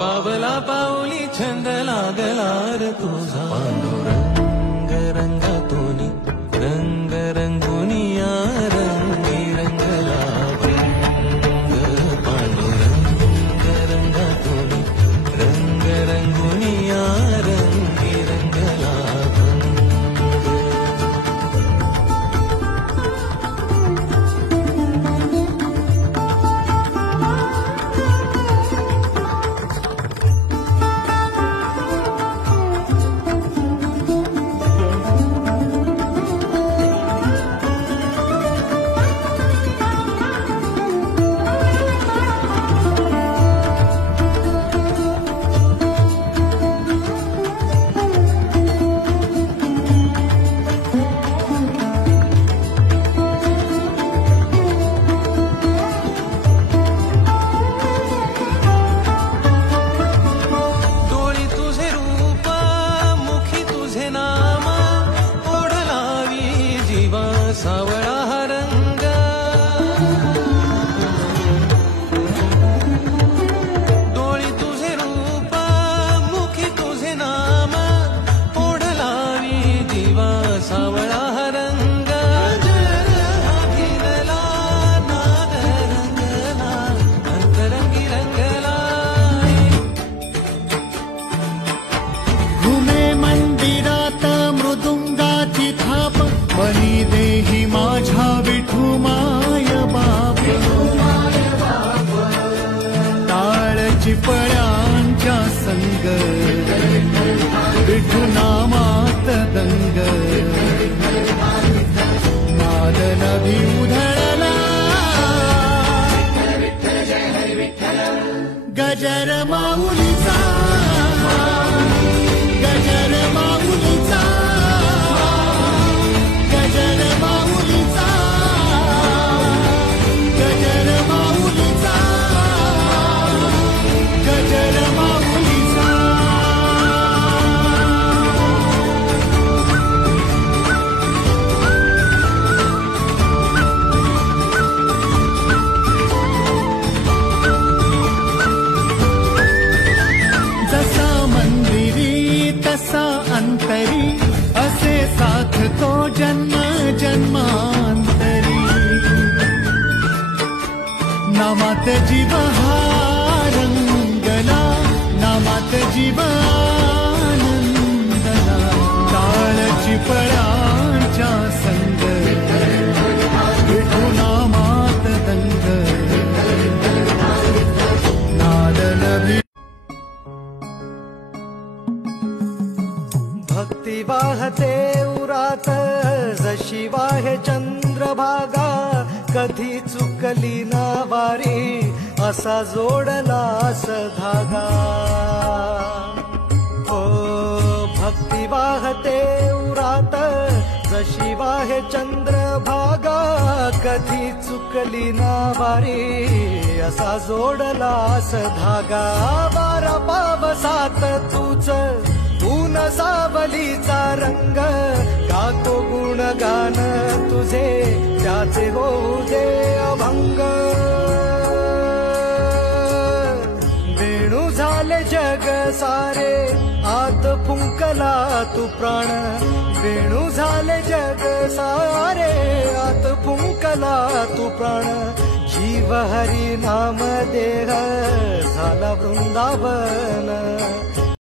पावला पाऊली छंद लागला रे तुझा पांडुरंग रंगातून रंग रंगुनिया रंगी रंगला पांडुरंग रंगातून रंग रंगुनिया रंगी रंगला सावळा हा रंग डोळी तुझे रूप मुखी तुझे नाम ओढ लावी जीवा सावळा हा रंग भिनला नाद रंगला अंतरंगी रंगला घुमे मंदिरात मृदुंगाची थाप बनी देही माझ्या विठू माय बाप टाळची पळ्यांच्या संग विठू नामात दंग नाद नभी उधळला गजर माऊलीचा गजर माऊलीचा गजर माऊलीचा गजर माऊलीचा गजर माऊलीचा जसा मंदिरी तसा अंतरी असे साथ तो जन्म जन्मांतरी नामात जीव हा रंगला नामात जीव आनंदला टाळची पळांच्या संग विठू नामात दंग नाद नभी भक्ती वाहते उरात जशी वाहे चंद्रभागा कधी चुकली ना वारी असा जोडलास धागा हो भक्ती वाहते उरात जशी वाहे चंद्रभागा कधी चुकली ना वारी असा जोडलास धागा वारा पावसात तूच ऊन सावलीचा रंग गातो गुणगान तुझे त्याचे होऊ दे अभंग वेणू झाले जग सारे आत फुंकला तू प्राण वेणू झाले जग सारे आत फुंकला तू प्राण जीव हरी नाम देह झाला वृंदावन